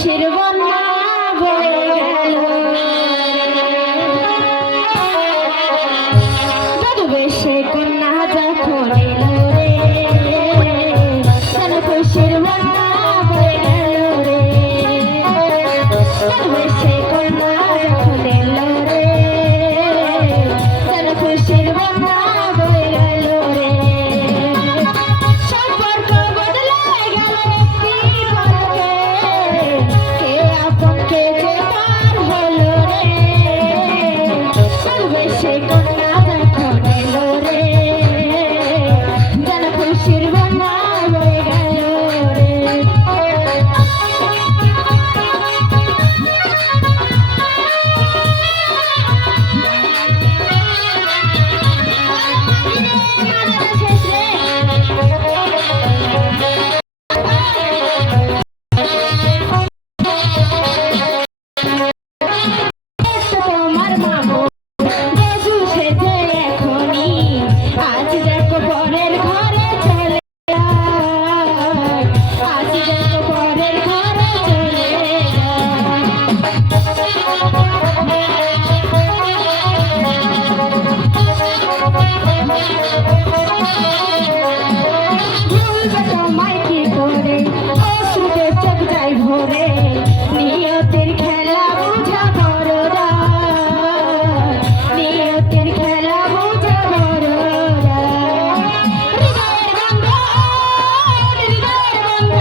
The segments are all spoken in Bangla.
খুশির বন্যা বয়ে গেল জাদু বেশে কন্যা যখন এলো রে যেন খুশির বন্যা বয়ে গেল রে জাদু বেশে কন্যা যখন এলো রে যেন খুশির বন্যা বয়ে গেল রে সম্পর্ক বদলে গেল একটি পলকে কে আপন কে যে পার হলো রে জাদু বেশে কন্যা যখন এলো রে যেন খুশির বন্যা বয়ে গেল রে তোমার মামু বেজু সেজে এখনি আজ দেখো পরের ঘরে চলে যায় আজ দেখো পরের ঘরে চলে ভুলবে তোমায় কি করে অশ্রুতে চোখ যায় ভরে নিয়তির খেলা বুঝা বড় নিয়তির খেলা বুঝা বড় হৃদয়ের বন্ধ হৃদয়ের বন্ধ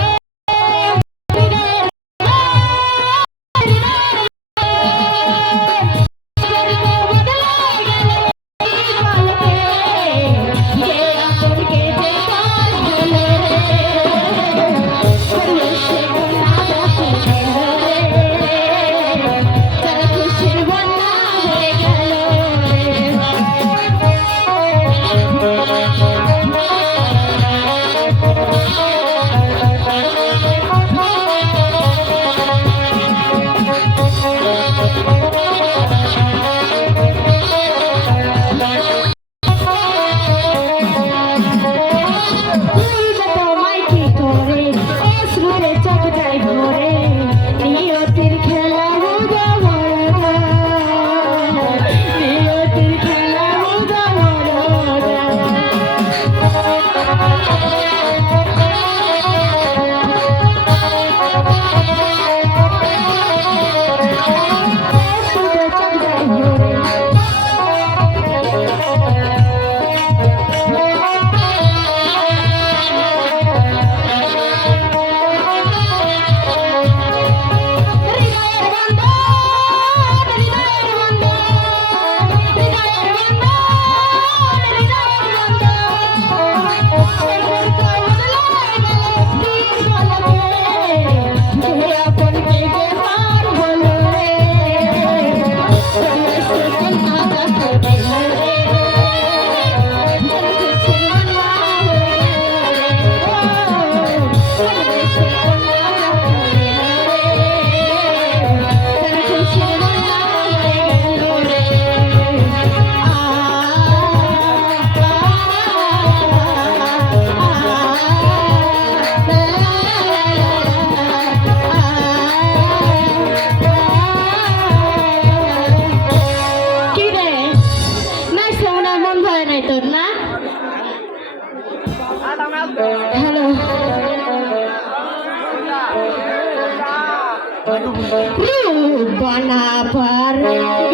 তোমায় কি করে অশ্রুতে চোখ যায় ভরে নিয়তির খেলা বুঝা বড় নিয়তির খেলা বুঝা বড় অশ্রুতে চোখ যায় ভরে হৃদয়ের বন্ধ হৃদয়ের বন্ধ হৃদয়ের বন্ধ হৃদয়ের বন্ধ সম্পর্ক বদলে গেল দিন পলকে কে আপন কে যে পার হলো রে সে কন্যা যখন এলো রে যেন খুশির বন্যা বয়ে গেল রে সে কন্যা যখন এলো রে যেন খুশির বন্যা বয়ে গেল রে কি রে নাচতে মনে হয় মন ভরে নাই তোর না হ্যালো রূপ বানা পারে